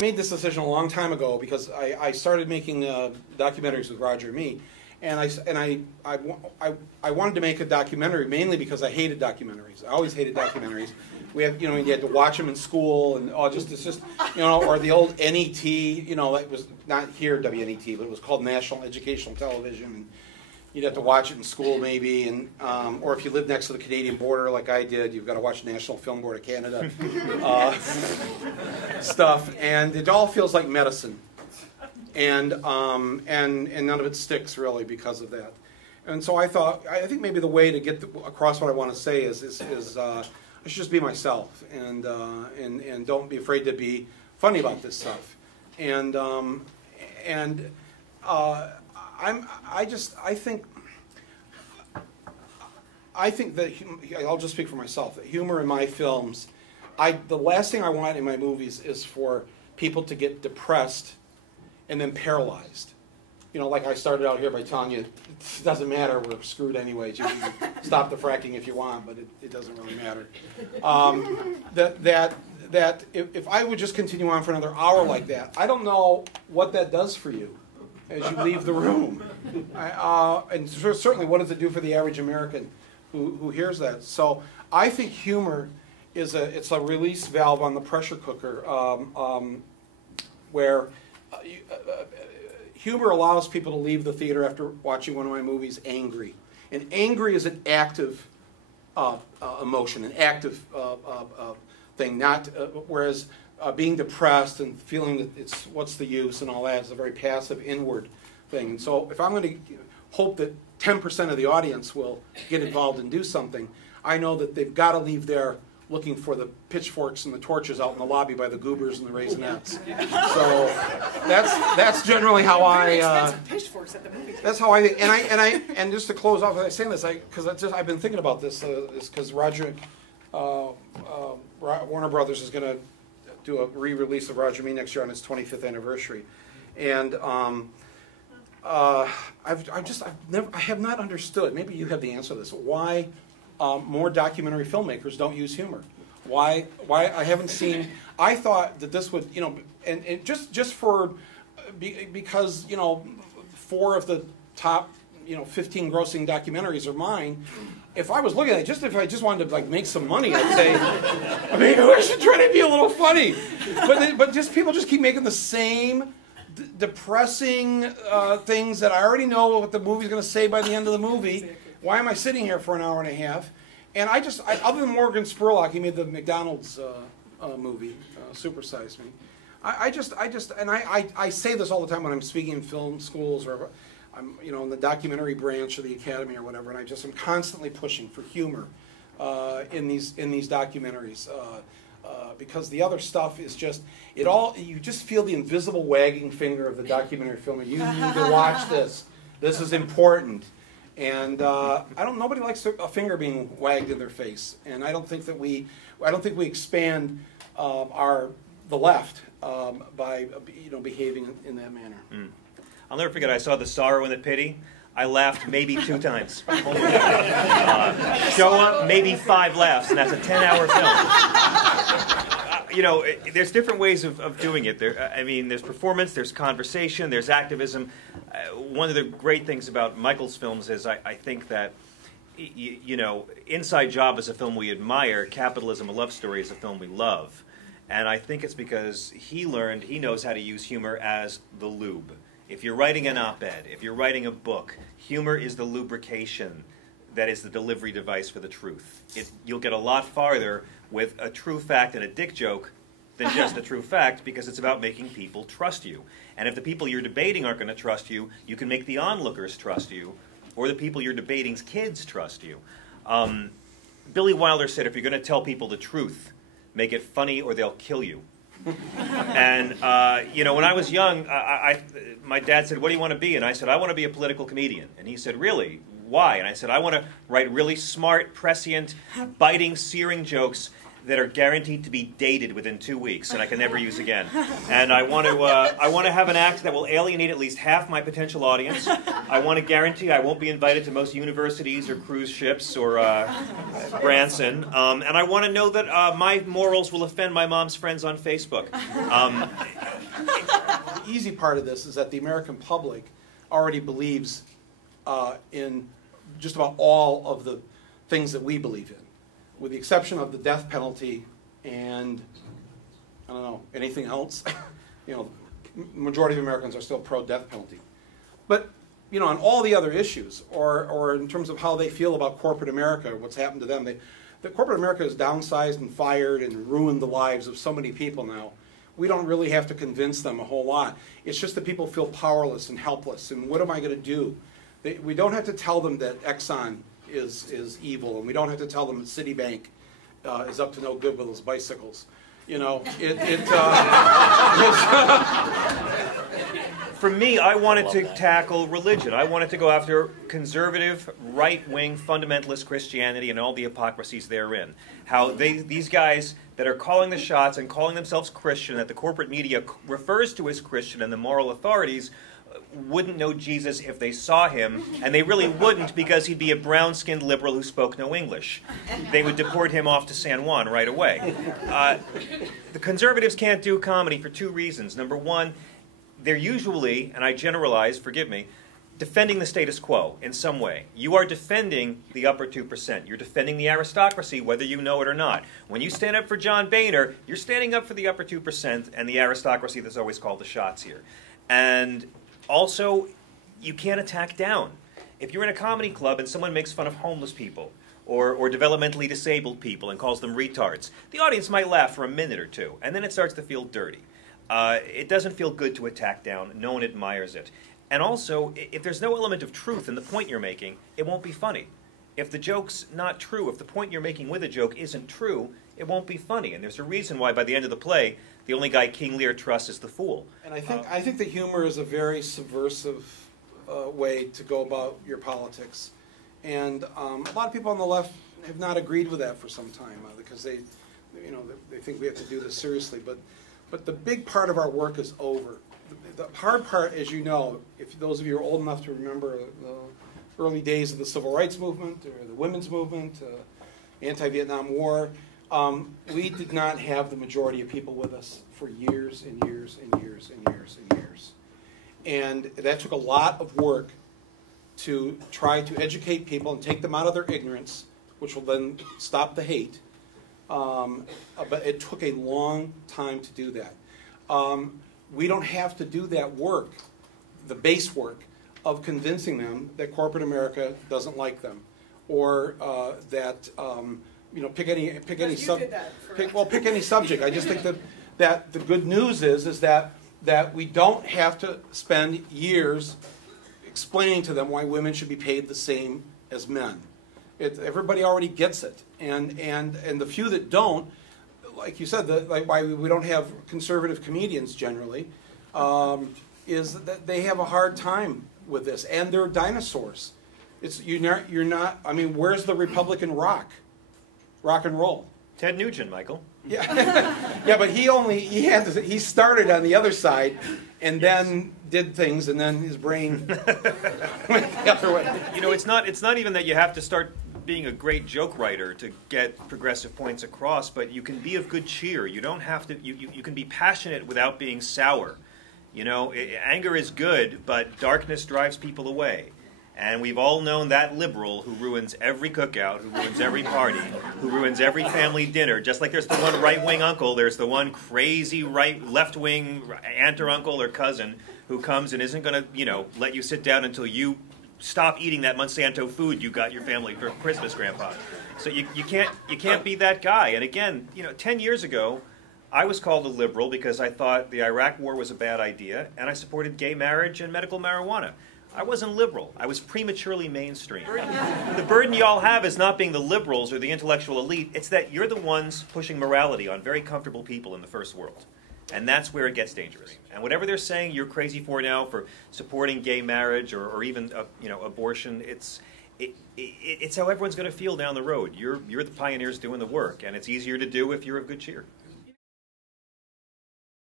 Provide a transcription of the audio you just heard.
made this decision a long time ago because I started making documentaries with Roger and me, and I wanted to make a documentary mainly because I hated documentaries. I always hated documentaries. We have, you had to watch them in school, and it's just, or the old NET, it was not here WNET, but it was called National Educational Television, and you'd have to watch it in school maybe, and or if you live next to the Canadian border like I did, you've got to watch National Film Board of Canada stuff, and it all feels like medicine, and none of it sticks really because of that. And so I think maybe the way to get across what I want to say is I should just be myself, and don't be afraid to be funny about this stuff, I think that I'll just speak for myself. That humor in my films, the last thing I want in my movies is for people to get depressed and then paralyzed. Like I started out here by telling you, it doesn't matter, we're screwed anyways. You can stop the fracking if you want, but it doesn't really matter. That if I would just continue on for another hour like that, I don't know what that does for you as you leave the room. And certainly, what does it do for the average American who hears that? So I think humor it's a release valve on the pressure cooker, where humor allows people to leave the theater after watching one of my movies angry. And angry is an active emotion, an active thing, not whereas being depressed and feeling that it's what's the use and all that is a very passive inward thing. And so if I'm going to hope that 10% of the audience will get involved and do something, I know that they've got to leave there looking for the pitchforks and the torches out in the lobby by the Goobers and the Raisinets. So that's generally how pitchforks at the movie. That's how I think. And just to close off, I'm saying this because I've been thinking about this because Roger Warner Brothers is going to do a re-release of Roger and Me next year on its 25th anniversary, and I have not understood. Maybe you have the answer to this. Why more documentary filmmakers don't use humor? Why I haven't seen. I thought that this would, and just for because 4 of the top 15 grossing documentaries are mine. If I was looking at it, if I just wanted to make some money, I'd say, maybe I should try to be a little funny. But people just keep making the same depressing things that I already know what the movie's going to say by the end of the movie. Why am I sitting here for an hour and a half? And other than Morgan Spurlock, he made the McDonald's movie, Super Size Me. I say this all the time when I'm speaking in film schools or I'm in the documentary branch of the Academy or whatever, and I'm constantly pushing for humor in these documentaries because the other stuff is just you just feel the invisible wagging finger of the documentary filmer. You need to watch this. This is important. And nobody likes a finger being wagged in their face, and I don't think we expand the left by behaving in that manner. Mm. I'll never forget. I saw The Sorrow and the Pity. I laughed maybe 2 times. Show up, maybe 5 laughs, and that's a 10-hour film. There's different ways of doing it. There's performance, there's conversation, there's activism. One of the great things about Michael's films is I think that, Inside Job is a film we admire. Capitalism, a Love Story is a film we love. And I think it's because he knows how to use humor as the lube. If you're writing an op-ed, if you're writing a book, humor is the lubrication that is the delivery device for the truth. You'll get a lot farther with a true fact and a dick joke than just a true fact, because it's about making people trust you. And if the people you're debating aren't going to trust you, you can make the onlookers trust you, or the people you're debating's kids trust you. Billy Wilder said, if you're going to tell people the truth, make it funny or they'll kill you. And, when I was young, my dad said, what do you want to be? And I said, I want to be a political comedian. And he said, really? Why? And I said, I want to write really smart, prescient, biting, searing jokes that are guaranteed to be dated within 2 weeks and I can never use again. And I want to have an act that will alienate at least half my potential audience. I want to guarantee I won't be invited to most universities or cruise ships or Branson. And I want to know that my morals will offend my mom's friends on Facebook. the easy part of this is that the American public already believes in just about all of the things that we believe in, with the exception of the death penalty and, I don't know, anything else. You know, majority of Americans are still pro-death penalty. But, you know, on all the other issues, or in terms of how they feel about corporate America, what's happened to them, the corporate America has downsized and fired and ruined the lives of so many people now. We don't really have to convince them a whole lot. It's just that people feel powerless and helpless, and what am I going to do? We don't have to tell them that Exxon is evil, and we don't have to tell them that Citibank is up to no good with those bicycles. You know, For me, I wanted to tackle religion. I wanted to go after conservative, right-wing, fundamentalist Christianity and all the hypocrisies therein. How these guys that are calling the shots and calling themselves Christian, that the corporate media refers to as Christian, and the moral authorities wouldn't know Jesus if they saw him, and they really wouldn't, because he'd be a brown-skinned liberal who spoke no English. They would deport him off to San Juan right away. The conservatives can't do comedy for two reasons. Number one, they're usually, and I generalize, forgive me, defending the status quo in some way. You are defending the upper 2%. You're defending the aristocracy, whether you know it or not. When you stand up for John Boehner, you're standing up for the upper 2% and the aristocracy that's always called the shots here. And also, you can't attack down. If you're in a comedy club and someone makes fun of homeless people or developmentally disabled people and calls them retards, the audience might laugh for a minute or two, and then it starts to feel dirty. It doesn't feel good to attack down. No one admires it. And also, if there's no element of truth in the point you're making, it won't be funny. If the joke's not true, if the point you're making with a joke isn't true, it won't be funny. And there's a reason why by the end of the play, the only guy King Lear trusts is the fool. And I think that humor is a very subversive way to go about your politics. And a lot of people on the left have not agreed with that for some time because they think we have to do this seriously. But the big part of our work is over. The hard part, as you know, if those of you are old enough to remember the early days of the Civil Rights Movement or the Women's Movement, anti-Vietnam War, we did not have the majority of people with us for years and years and years and years and years. And that took a lot of work to try to educate people and take them out of their ignorance, which will then stop the hate. But it took a long time to do that. We don't have to do that work, the base work, of convincing them that corporate America doesn't like them, or that pick any subject. I just think that the good news is that we don't have to spend years explaining to them why women should be paid the same as men. Everybody already gets it, and the few that don't, like you said, like why we don't have conservative comedians generally, is that they have a hard time with this, and they're dinosaurs. You're not. I mean, where's the Republican rock and roll? Ted Nugent, Michael. Yeah, yeah, but he started on the other side, and then did things, and then his brain went the other way. You know, it's not even that you have to start being a great joke writer to get progressive points across, but you can be of good cheer. You don't have to. You can be passionate without being sour. You know, anger is good, but darkness drives people away. And we've all known that liberal who ruins every cookout, who ruins every party, who ruins every family dinner. Just like there's the one right-wing uncle, there's the one crazy left-wing aunt or uncle or cousin who comes and isn't going to, let you sit down until you stop eating that Monsanto food you got your family for Christmas, Grandpa. So you can't be that guy. And again, 10 years ago, I was called a liberal because I thought the Iraq War was a bad idea, and I supported gay marriage and medical marijuana. I wasn't liberal. I was prematurely mainstream. The burden y'all have is not being the liberals or the intellectual elite. It's that you're the ones pushing morality on very comfortable people in the first world. And that's where it gets dangerous. And whatever they're saying you're crazy for now for supporting gay marriage or even abortion, it's how everyone's going to feel down the road. You're the pioneers doing the work, and it's easier to do if you're of good cheer.